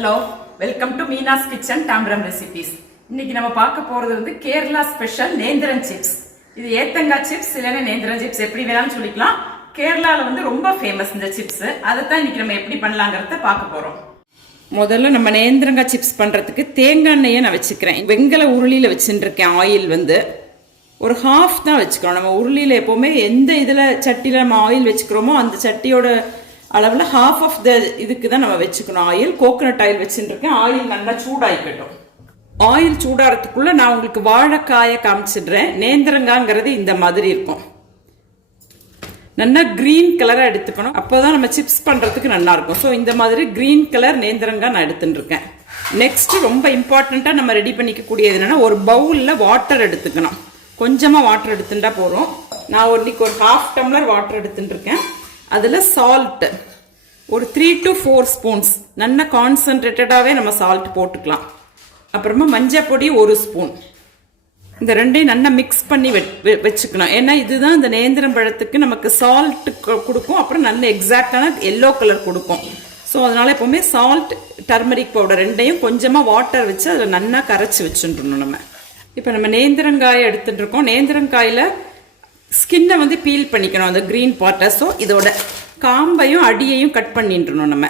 Hello, welcome to Meena's kitchen Tambaram recipes. இன்னைக்கு நம்ம பார்க்க போறது வந்து கேரளா ஸ்பெஷல் நேந்திரன் சிப்ஸ். இது ஏத்தங்காய் சிப்ஸ் இல்லைன்னா நேந்திரன் சிப்ஸ் எப்படி வேணாலும் சொல்லிக்கலாம். கேரளால வந்து ரொம்ப ஃபேமஸ் இந்த சிப்ஸ். அதைத்தான் இன்னைக்கு நம்ம எப்படி பண்ணலாங்கிறத பார்க்க போறோம். முதல்ல நம்ம நேந்திரங்காய் சிப்ஸ் பண்றதுக்கு தேங்காய் எண்ணெயை நான் வச்சுக்கிறேன். வெங்கல உருளியில வச்சுட்டு இருக்கேன். ஆயில் வந்து ஒரு ஹாஃப் தான் வச்சுக்கிறோம். நம்ம உருளியில எப்பவுமே எந்த இதுல சட்டியில நம்ம ஆயில் வச்சுக்கிறோமோ அந்த சட்டியோட அளவில் ஹாஃப் ஆஃப் த இதுக்கு தான் நம்ம வச்சுக்கணும். ஆயில் கோகனட் ஆயில் வச்சுட்டு இருக்கேன். ஆயில் நல்லா சூடாயிக்கட்டும். ஆயில் சூடாகிறதுக்குள்ள நான் உங்களுக்கு வாழைக்காயை காமிச்சிடுறேன். நேந்திரங்காங்கிறது இந்த மாதிரி இருக்கும். நல்லா கிரீன் கலராக எடுத்துக்கணும். அப்போதான் நம்ம சிப்ஸ் பண்ணுறதுக்கு நல்லா இருக்கும். ஸோ இந்த மாதிரி கிரீன் கலர் நேந்திரங்காய் நான் எடுத்துட்டு இருக்கேன். நெக்ஸ்ட் ரொம்ப இம்பார்ட்டண்ட்டாக நம்ம ரெடி பண்ணிக்கக்கூடியது என்னன்னா, ஒரு பவுலில் வாட்டர் எடுத்துக்கணும். கொஞ்சமாக வாட்டர் எடுத்துட்டா போகிறோம். நான் இன்னைக்கு ஒரு ஹாஃப் டம்ளர் வாட்டர் எடுத்துட்டு இருக்கேன். அதில் சால்ட் ஒரு 3 to 4 ஸ்பூன்ஸ் நல்லா கான்சன்ட்ரேட்டடாகவே நம்ம சால்ட் போட்டுக்கலாம். அப்புறமா மஞ்சள் பொடி 1 ஸ்பூன். இந்த ரெண்டையும் நல்லா மிக்ஸ் பண்ணி வச்சுக்கணும். ஏன்னா இதுதான் இந்த நேந்திரம் பழத்துக்கு நமக்கு சால்ட் கொடுக்கும். அப்புறம் நல்ல எக்ஸாக்டான எல்லோ கலர் கொடுக்கும். ஸோ அதனால எப்போவுமே சால்ட், டர்மரிக் பவுடர் ரெண்டையும் கொஞ்சமாக வாட்டர் வச்சு அதில் நல்லா கரைச்சி வச்சுட்டுருணும். நம்ம இப்போ நம்ம நேந்திரங்காயை எடுத்துகிட்டு இருக்கோம். நேந்திரங்காயில் ஸ்கின்னை வந்து பீல் பண்ணிக்கணும், அந்த கிரீன் பார்ட்டை. ஸோ இதோட காம்பையும் அடியையும் கட் பண்ணிட்டுருணும் நம்ம.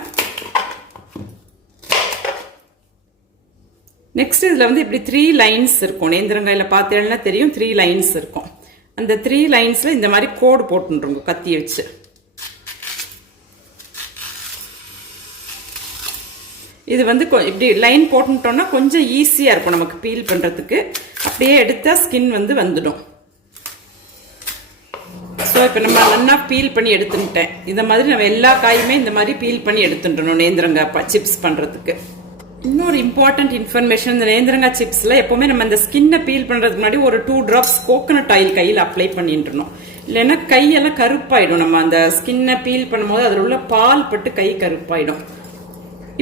நெக்ஸ்ட் இதில் வந்து இப்படி 3 லைன்ஸ் இருக்கும். நேந்திரங்காயில் பார்த்தேன்னா தெரியும், 3 லைன்ஸ் இருக்கும். அந்த 3 லைன்ஸில் இந்த மாதிரி கோடு போட்டுருங்க கத்தி வச்சு. இது வந்து இப்படி லைன் போட்டுட்டோம்னா கொஞ்சம் ஈஸியாக இருக்கும் நமக்கு பீல் பண்ணுறதுக்கு. அப்படியே எடுத்தால் ஸ்கின் வந்து வந்துடும். ஸோ இப்போ நம்ம நல்லா பீல் பண்ணி எடுத்துட்டேன். இந்த மாதிரி நம்ம எல்லா காயுமே இந்த மாதிரி பீல் பண்ணி எடுத்துட்டணும் நேந்திரங்காய் சிப்ஸ் பண்ணுறதுக்கு. இன்னொரு இம்பார்ட்டன்ட் இன்ஃபர்மேஷன், இந்த நேந்திரங்காய் சிப்ஸில் எப்போவுமே நம்ம இந்த ஸ்கின்னை பீல் பண்ணுறதுக்கு முன்னாடி ஒரு 2 drops கோகனட் ஆயில் கையில் அப்ளை பண்ணிட்டுருணும். இல்லைன்னா கையெல்லாம் கருப்பாயிடும். நம்ம அந்த ஸ்கின்னை பீல் பண்ணும்போது அதில் உள்ள பால் பட்டு கை கருப்பாயிடும்.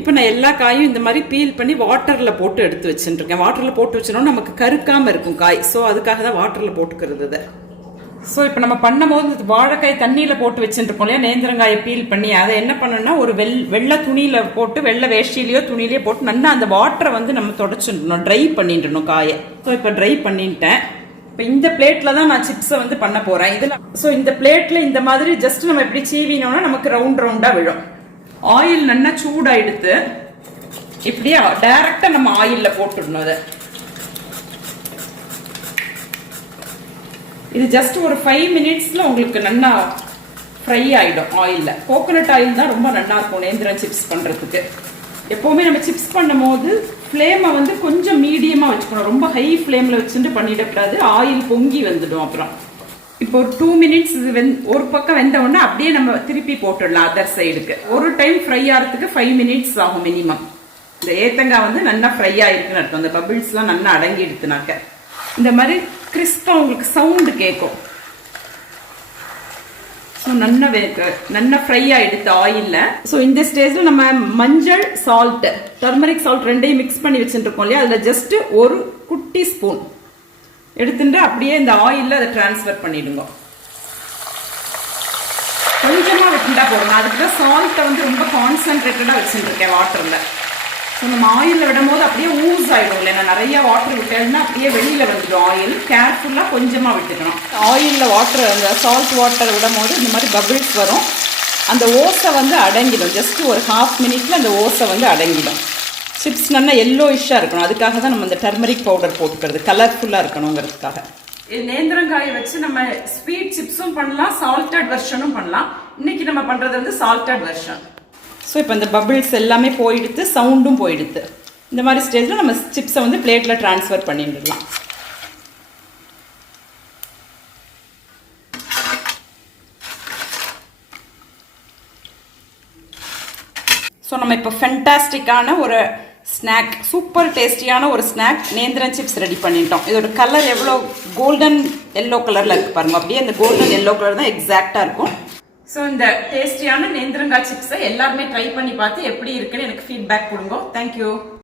இப்போ நான் எல்லா காயும் இந்த மாதிரி பீல் பண்ணி வாட்டரில் போட்டு எடுத்து வச்சுட்டுருக்கேன். வாட்டரில் போட்டு வச்சிடணும், நமக்கு கருக்காமல் இருக்கும் காய். ஸோ அதுக்காக தான் வாட்டரில் போட்டுக்கிறது இதை. ஸோ இப்போ நம்ம பண்ணும்போது வாழைக்காய் தண்ணியில் போட்டு வச்சுருக்கோம் இல்லையா, நேந்திரங்காயை பீல் பண்ணி அதை என்ன பண்ணணும்னா ஒரு வெள்ளை துணியில் போட்டு, வெள்ளை வேஷ்டிலையோ துணியிலையோ போட்டு நல்லா அந்த வாட்டரை வந்து நம்ம தொடச்சிடணும், ட்ரை பண்ணிடணும் காயை. ஸோ இப்போ ட்ரை பண்ணிட்டேன். இப்போ இந்த பிளேட்டில் தான் நான் சிப்ஸை வந்து பண்ண போகிறேன். இதில் ஸோ இந்த பிளேட்டில் இந்த மாதிரி ஜஸ்ட் நம்ம எப்படி சீவினோம்னா நமக்கு ரவுண்ட் ரவுண்டாக விழும். ஆயில் நல்லா சூடாயிடுத்து. இப்படியே டைரக்டாக நம்ம ஆயிலில் போட்டுடணும். அதை இது ஜஸ்ட் ஒரு 5 minutesல உங்களுக்கு நல்லா ஃப்ரை ஆகிடும் ஆயிலில். கோகனட் ஆயில் தான் ரொம்ப நல்லா இருக்கும் நேந்திரன் சிப்ஸ் பண்ணுறதுக்கு. எப்போவுமே நம்ம சிப்ஸ் பண்ணும் போது ஃப்ளேமை வந்து கொஞ்சம் மீடியமாக வச்சுக்கணும். ரொம்ப ஹை ஃப்ளேமில் வச்சுட்டு பண்ணிடக்கூடாது, ஆயில் பொங்கி வந்துடும். அப்புறம் இப்போ ஒரு 2 minutes இது ஒரு பக்கம் வெந்த உடனே அப்படியே நம்ம திருப்பி போட்டுடலாம் அதர் சைடுக்கு. ஒரு டைம் ஃப்ரை ஆகிறதுக்கு 5 minutes ஆகும் மினிமம். இந்த ஏத்தங்காய் வந்து நல்லா ஃப்ரை ஆகிருக்குன்னு அர்த்தம். அந்த பபிள்ஸ்லாம் நல்லா அடங்கி எடுத்துனாக்க இந்த மாதிரி கிறிஸ்பாக உங்களுக்கு சவுண்டு கேட்கும். ஸோ நல்லா ஃப்ரை ஆகிடுது ஆயிலில். ஸோ இந்த ஸ்டேஜில் நம்ம மஞ்சள், சால்ட், டர்மரிக் சால்ட் ரெண்டையும் மிக்ஸ் பண்ணி வச்சுருக்கோம் இல்லையா, அதில் ஜஸ்ட் ஒரு குட்டி ஸ்பூன் எடுத்துட்டு அப்படியே இந்த ஆயிலில் அதை டிரான்ஸ்ஃபர் பண்ணிடுங்க. கொஞ்சமாக விட்டுட்டா போடுங்க. அதுக்கு தான் சால்ட்டை வந்து ரொம்ப கான்சன்ட்ரேட்டடாக வச்சுருக்கேன் வாட்டரில். ஸோ நம்ம ஆயிலில் விடும் போது அப்படியே ஊஸ் ஆகிடும். இல்லைன்னா நிறைய வாட்டர் விட்டேன்னா அப்படியே வெளியில் வந்துடும் ஆயில். கேர்ஃபுல்லாக கொஞ்சமாக விட்டுக்கணும். ஆயிலில் வாட்டர், அந்த சால்ட் வாட்டர் விடும் போது இந்த மாதிரி பபிள்ஸ் வரும். அந்த ஓசை வந்து அடங்கிடும். ஜஸ்ட் ஒரு ½ minute அந்த ஓசை வந்து அடங்கிடும். சிப்ஸ் நல்லா எல்லோயிஷாக இருக்கணும். அதுக்காக தான் நம்ம இந்த டர்மரிக் பவுடர் போட்டுக்கிறது, கலர்ஃபுல்லாக இருக்கணுங்கிறதுக்காக. நேந்திரங்காயை வச்சு நம்ம ஸ்வீட் சிப்ஸும் பண்ணலாம், சால்டட் வெர்ஷனும் பண்ணலாம். இன்னைக்கு நம்ம பண்ணுறது வந்து சால்டட் வெர்ஷன். ஸோ இப்போ இந்த பபிள்ஸ் எல்லாமே போயிடுத்து, சவுண்டும் போயிடுத்து. இந்த மாதிரி ஸ்டேஜில் நம்ம சிப்ஸை வந்து பிளேட்டில் ட்ரான்ஸ்ஃபர் பண்ணிடலாம். ஸோ நம்ம இப்போ ஃபென்டாஸ்டிக்கான ஒரு ஸ்நாக், சூப்பர் டேஸ்டியான ஒரு ஸ்நாக் நேந்திரன் சிப்ஸ் ரெடி பண்ணிட்டோம். இதோட கலர் எவ்வளோ கோல்டன் எல்லோ கலரில் இருக்குது பாருங்க. அப்படியே இந்த கோல்டன் எல்லோ கலர் தான் எக்ஸாக்டாக இருக்கும். ஸோ இந்த டேஸ்டியான நேந்திரங்காய் சிப்ஸை எல்லாருமே ட்ரை பண்ணி பார்த்து எப்படி இருக்குன்னு எனக்கு ஃபீட்பேக் கொடுங்க. தேங்க்யூ.